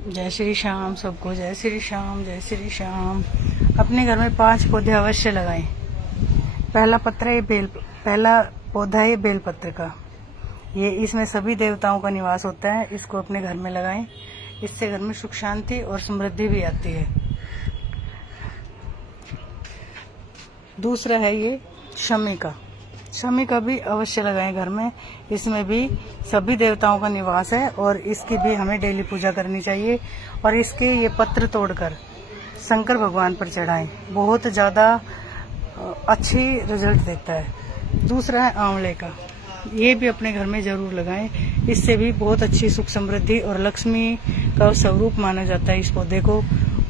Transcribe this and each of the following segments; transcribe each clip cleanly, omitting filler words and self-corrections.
जय श्री श्याम सबको, जय श्री श्याम, जय श्री श्याम। अपने घर में 5 पौधे अवश्य लगाएं। पहला पौधा है बेलपत्र का। ये इसमें सभी देवताओं का निवास होता है। इसको अपने घर में लगाएं। इससे घर में सुख शांति और समृद्धि भी आती है। दूसरा है ये शमी का। शमी का भी अवश्य लगाएं घर में। इसमें भी सभी देवताओं का निवास है और इसकी भी हमें डेली पूजा करनी चाहिए। और इसके ये पत्र तोड़कर शंकर भगवान पर चढ़ाएं, बहुत ज्यादा अच्छी रिजल्ट देता है। दूसरा है आंवले का। ये भी अपने घर में जरूर लगाएं। इससे भी बहुत अच्छी सुख समृद्धि और लक्ष्मी का स्वरूप माना जाता है इस पौधे को।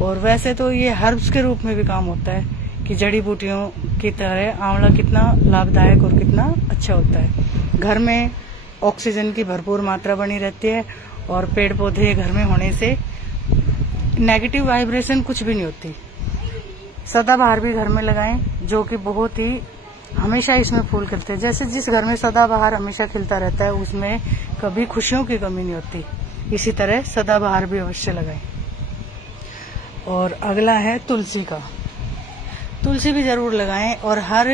और वैसे तो ये हर्ब्स के रूप में भी काम होता है कि जड़ी बूटियों की तरह आंवला कितना लाभदायक और कितना अच्छा होता है। घर में ऑक्सीजन की भरपूर मात्रा बनी रहती है और पेड़ पौधे घर में होने से नेगेटिव वाइब्रेशन कुछ भी नहीं होती। सदाबहार भी घर में लगाएं, जो कि बहुत ही हमेशा इसमें फूल खिलते हैं। जैसे जिस घर में सदाबहार हमेशा खिलता रहता है उसमें कभी खुशियों की कमी नहीं होती। इसी तरह सदाबहार भी अवश्य लगाएं। और अगला है तुलसी का। तुलसी भी जरूर लगाएं और हर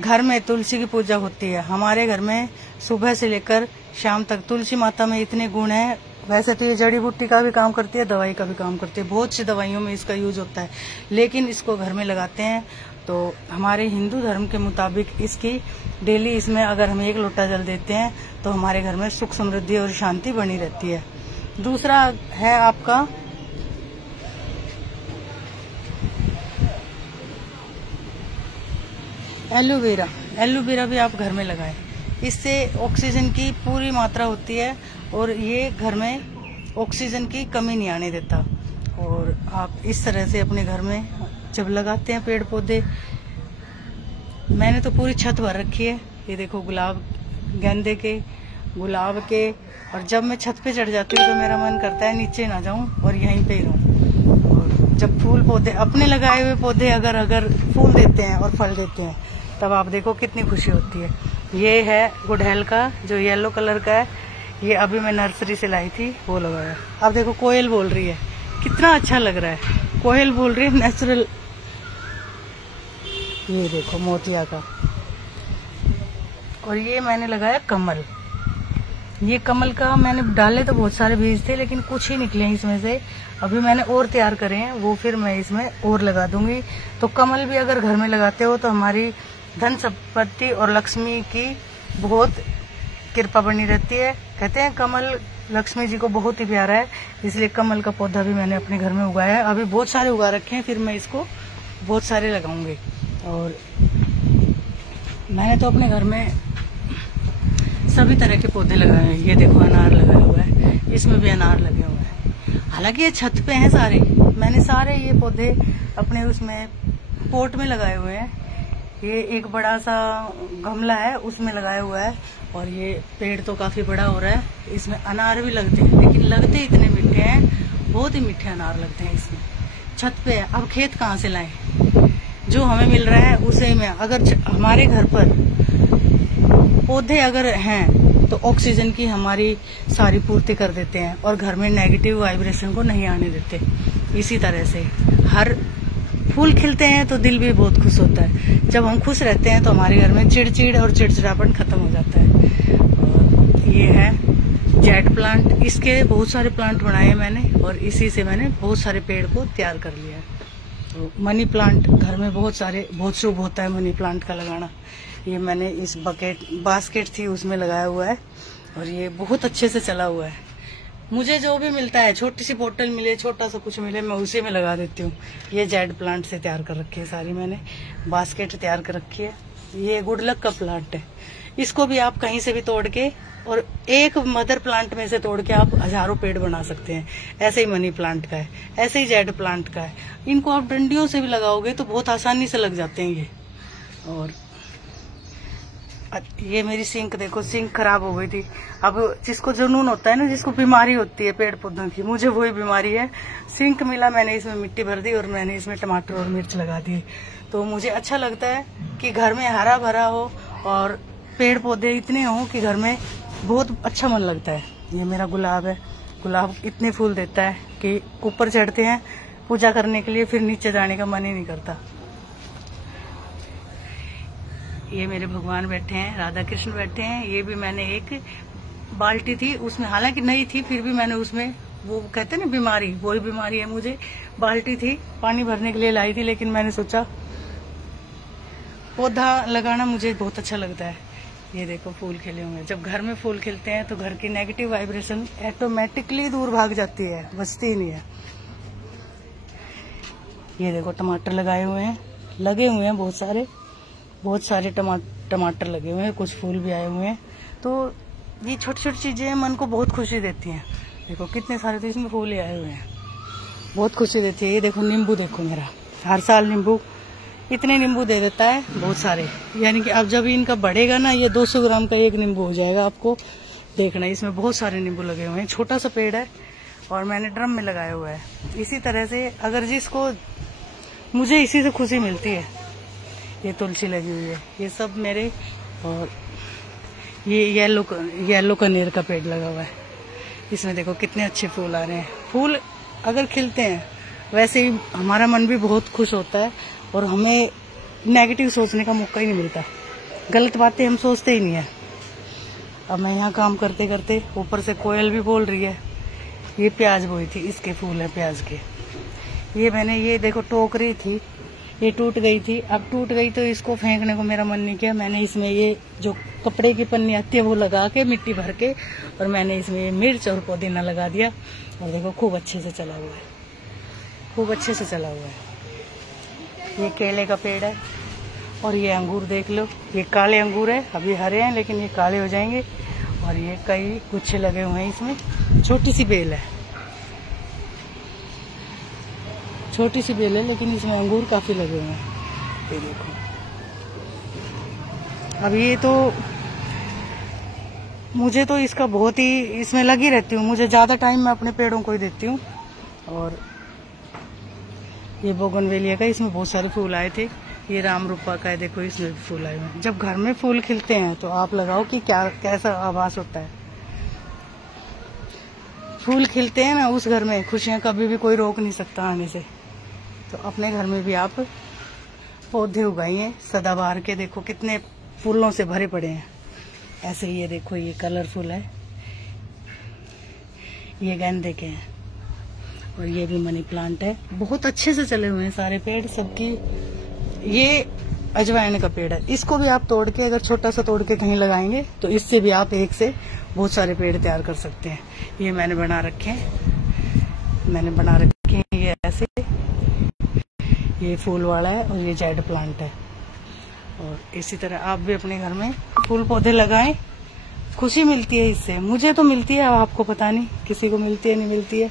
घर में तुलसी की पूजा होती है। हमारे घर में सुबह से लेकर शाम तक तुलसी माता में इतने गुण हैं। वैसे तो ये जड़ी बूटी का भी काम करती है, दवाई का भी काम करती है। बहुत सी दवाइयों में इसका यूज होता है, लेकिन इसको घर में लगाते हैं तो हमारे हिंदू धर्म के मुताबिक इसकी डेली इसमें अगर हम 1 लोटा जल देते हैं तो हमारे घर में सुख समृद्धि और शांति बनी रहती है। दूसरा है आपका एलोवेरा। एलोवेरा भी आप घर में लगाएं। इससे ऑक्सीजन की पूरी मात्रा होती है और ये घर में ऑक्सीजन की कमी नहीं आने देता। और आप इस तरह से अपने घर में जब लगाते हैं पेड़ पौधे, मैंने तो पूरी छत भर रखी है। ये देखो गुलाब, गेंदे के, गुलाब के। और जब मैं छत पे चढ़ जाती हूँ तो मेरा मन करता है नीचे ना जाऊं और यहीं पे ही रहूं। और जब फूल पौधे, अपने लगाए हुए पौधे अगर फूल देते हैं और फल देते हैं, तब आप देखो कितनी खुशी होती है। ये है गुड़हल का, जो येलो कलर का है। ये अभी मैं नर्सरी से लाई थी, वो लगाया। अब देखो कोयल बोल रही है, कितना अच्छा लग रहा है। कोयल बोल रही है नेचुरल। ये देखो मोतिया का। और ये मैंने लगाया कमल। ये कमल का मैंने डाले तो बहुत सारे बीज थे, लेकिन कुछ ही निकले इसमें से। अभी मैंने और तैयार करे हैं, वो फिर मैं इसमें और लगा दूंगी। तो कमल भी अगर घर में लगाते हो तो हमारी धन संपत्ति और लक्ष्मी की बहुत कृपा बनी रहती है। कहते हैं कमल लक्ष्मी जी को बहुत ही प्यारा है, इसलिए कमल का पौधा भी मैंने अपने घर में उगाया है। अभी बहुत सारे उगा रखे हैं, फिर मैं इसको बहुत सारे लगाऊंगी। और मैंने तो अपने घर में सभी तरह के पौधे लगाए हैं। ये देखो अनार लगा हुआ है, इसमें भी अनार लगे हुए हैं। हालांकि ये छत पे हैं सारे। मैंने सारे ये पौधे अपने उसमें पोट में लगाए हुए हैं। ये एक बड़ा सा गमला है, उसमें लगाया हुआ है। और ये पेड़ तो काफी बड़ा हो रहा है। इसमें अनार भी लगते हैं, लेकिन लगते इतने मीठे हैं, बहुत ही मीठे अनार लगते हैं इसमें। छत पे है। अब खेत कहाँ से लाएं? जो हमें मिल रहा है उसे में, अगर हमारे घर पर पौधे अगर हैं तो ऑक्सीजन की हमारी सारी पूर्ति कर देते हैं और घर में नेगेटिव वाइब्रेशन को नहीं आने देते। इसी तरह से हर फूल खिलते हैं तो दिल भी बहुत खुश होता है। जब हम खुश रहते हैं तो हमारे घर में चिड़चिड़ और चिड़चिड़ापन खत्म हो जाता है। और ये है जेड प्लांट। इसके बहुत सारे प्लांट बनाए मैंने और इसी से मैंने बहुत सारे पेड़ को तैयार कर लिया है। तो मनी प्लांट घर में बहुत शुभ होता है मनी प्लांट का लगाना। ये मैंने इस बास्केट थी उसमें लगाया हुआ है और ये बहुत अच्छे से चला हुआ है। मुझे जो भी मिलता है, छोटी सी बोतल मिले, छोटा सा कुछ मिले, मैं उसी में लगा देती हूँ। ये जेड प्लांट से तैयार कर रखी है सारी, मैंने बास्केट तैयार कर रखी है। ये गुड लक का प्लांट है। इसको भी आप कहीं से भी तोड़ के, और एक मदर प्लांट में से तोड़ के आप हजारों पेड़ बना सकते हैं। ऐसे ही मनी प्लांट का है, ऐसे ही जेड प्लांट का है। इनको आप डंडियों से भी लगाओगे तो बहुत आसानी से लग जाते हैं ये। और ये मेरी सिंक देखो, सिंक खराब हो गई थी। अब जिसको जुनून होता है ना, जिसको बीमारी होती है पेड़ पौधों की, मुझे वही बीमारी है। सिंक मिला, मैंने इसमें मिट्टी भर दी और मैंने इसमें टमाटर और मिर्च लगा दी। तो मुझे अच्छा लगता है कि घर में हरा भरा हो और पेड़ पौधे इतने हों कि घर में बहुत अच्छा मन लगता है। ये मेरा गुलाब है, गुलाब इतने फूल देता है। कि ऊपर चढ़ते हैं पूजा करने के लिए, फिर नीचे जाने का मन ही नहीं करता। ये मेरे भगवान बैठे हैं, राधा कृष्ण बैठे हैं। ये भी मैंने एक बाल्टी थी उसमें, हालांकि नई थी फिर भी मैंने उसमें, वो कहते हैं ना बीमारी, वही बीमारी है मुझे। बाल्टी थी पानी भरने के लिए लाई थी, लेकिन मैंने सोचा पौधा लगाना मुझे बहुत अच्छा लगता है। ये देखो फूल खिले हुए हैं। जब घर में फूल खिलते हैं तो घर की नेगेटिव वाइब्रेशन ऑटोमेटिकली दूर भाग जाती है, बचती ही नहीं है। ये देखो टमाटर लगाए हुए हैं, लगे हुए हैं बहुत सारे टमाटर लगे हुए हैं, कुछ फूल भी आए हुए हैं। तो ये छोटी छोटी चीजें मन को बहुत खुशी देती हैं। देखो कितने सारे तो इसमें फूल आए हुए हैं, बहुत खुशी देती है। ये देखो नींबू, देखो मेरा हर साल नींबू, इतने नींबू दे देता है बहुत सारे। यानी कि अब जब इनका बढ़ेगा ना, ये 200 ग्राम का एक नींबू हो जाएगा। आपको देखना, इसमें बहुत सारे नींबू लगे हुए हैं। छोटा सा पेड़ है और मैंने ड्रम में लगाया हुआ है। इसी तरह से अगर जिसको, मुझे इसी से खुशी मिलती है। ये तुलसी लगी हुई है, ये सब मेरे, और ये येलो कनेर का पेड़ लगा हुआ है। इसमें देखो कितने अच्छे फूल आ रहे हैं। फूल अगर खिलते हैं वैसे ही हमारा मन भी बहुत खुश होता है, और हमें नेगेटिव सोचने का मौका ही नहीं मिलता। गलत बातें हम सोचते ही नहीं है। अब मैं यहाँ काम करते करते ऊपर से कोयल भी बोल रही है। ये प्याज बोई थी, इसके फूल है प्याज के। ये मैंने, ये देखो टोकरी थी, ये टूट गई थी। अब टूट गई तो इसको फेंकने को मेरा मन नहीं किया। मैंने इसमें ये जो कपड़े की पन्नी आती है वो लगा के, मिट्टी भर के, और मैंने इसमें मिर्च और पुदीना लगा दिया। और देखो खूब अच्छे से चला हुआ है, खूब अच्छे से चला हुआ है। ये केले का पेड़ है, और ये अंगूर देख लो, ये काले अंगूर है, अभी हरे हैं लेकिन ये काले हो जाएंगे। और ये कई गुच्छे लगे हुए हैं इसमें। छोटी सी बेल है, छोटी सी बेल है, लेकिन इसमें अंगूर काफी लगे हुए हैं। ये देखो, अब ये तो मुझे तो इसका बहुत ही, इसमें लगी रहती हूँ। मुझे ज्यादा टाइम मैं अपने पेड़ों को ही देती हूँ। और ये बोगनवेलिया का, इसमें बहुत सारे फूल आए थे। ये राम रूपा का है, देखो इसमें भी फूल आए हुए हैं। जब घर में फूल खिलते हैं तो आप लगाओ कि क्या, कैसा आभास होता है। फूल खिलते हैं ना, उस घर में खुशियां कभी भी कोई रोक नहीं सकता आने से। तो अपने घर में भी आप पौधे उगाइए सदाबहार के। देखो कितने फूलों से भरे पड़े हैं। ऐसे ये देखो, ये कलरफुल है, ये गेंदे के हैं, और ये भी मनी प्लांट है। बहुत अच्छे से चले हुए हैं सारे पेड़ सबकी। ये अजवाइन का पेड़ है, इसको भी आप तोड़ के, अगर छोटा सा तोड़ के कहीं लगाएंगे तो इससे भी आप एक से बहुत सारे पेड़ तैयार कर सकते हैं। ये मैंने बना रखे हैं, ये ऐसे, ये फूल वाला है, और ये जेड प्लांट है। और इसी तरह आप भी अपने घर में फूल पौधे लगाएं, खुशी मिलती है इससे। मुझे तो मिलती है, आपको पता नहीं किसी को मिलती है नहीं मिलती है।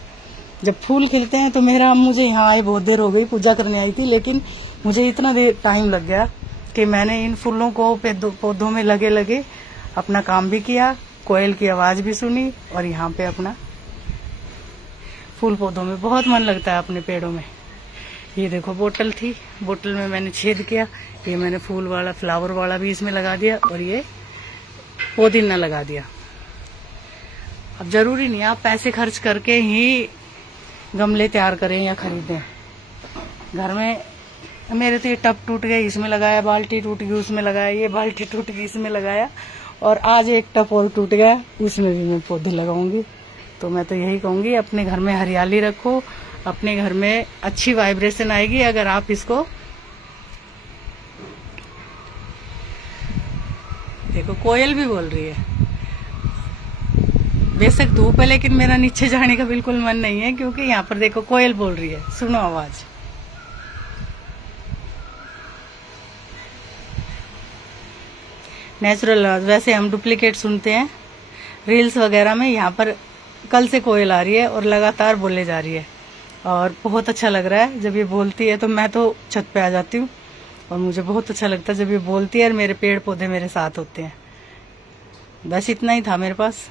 जब फूल खिलते हैं तो मुझे यहाँ आए बहुत देर हो गई, पूजा करने आई थी, लेकिन मुझे इतना देर टाइम लग गया कि मैंने इन फूलों को पौधों में लगे अपना काम भी किया, कोयल की आवाज भी सुनी, और यहाँ पे अपना फूल पौधों में बहुत मन लगता है अपने पेड़ों में। ये देखो बोतल थी, बोतल में मैंने छेद किया, ये मैंने फूल वाला, फ्लावर वाला भी इसमें लगा दिया, और ये पुदीना लगा दिया। अब जरूरी नहीं आप पैसे खर्च करके ही गमले तैयार करें या खरीदें। घर में मेरे तो ये टब टूट गए, इसमें लगाया, बाल्टी टूट गई उसमें लगाया, ये बाल्टी टूट गई इसमें लगाया, और आज एक टब और टूट गया, उसमें भी मैं पौधे लगाऊंगी। तो मैं तो यही कहूंगी, अपने घर में हरियाली रखो, अपने घर में अच्छी वाइब्रेशन आएगी अगर आप इसको। देखो कोयल भी बोल रही है। बेशक धूप है, लेकिन मेरा नीचे जाने का बिल्कुल मन नहीं है, क्योंकि यहाँ पर देखो कोयल बोल रही है, सुनो आवाज। नेचुरल आवाज। वैसे हम डुप्लीकेट सुनते हैं रील्स वगैरह में। यहाँ पर कल से कोयल आ रही है और लगातार बोले जा रही है, और बहुत अच्छा लग रहा है। जब ये बोलती है तो मैं तो छत पे आ जाती हूँ, और मुझे बहुत अच्छा लगता है जब ये बोलती है और मेरे पेड़ पौधे मेरे साथ होते हैं। बस इतना ही था मेरे पास।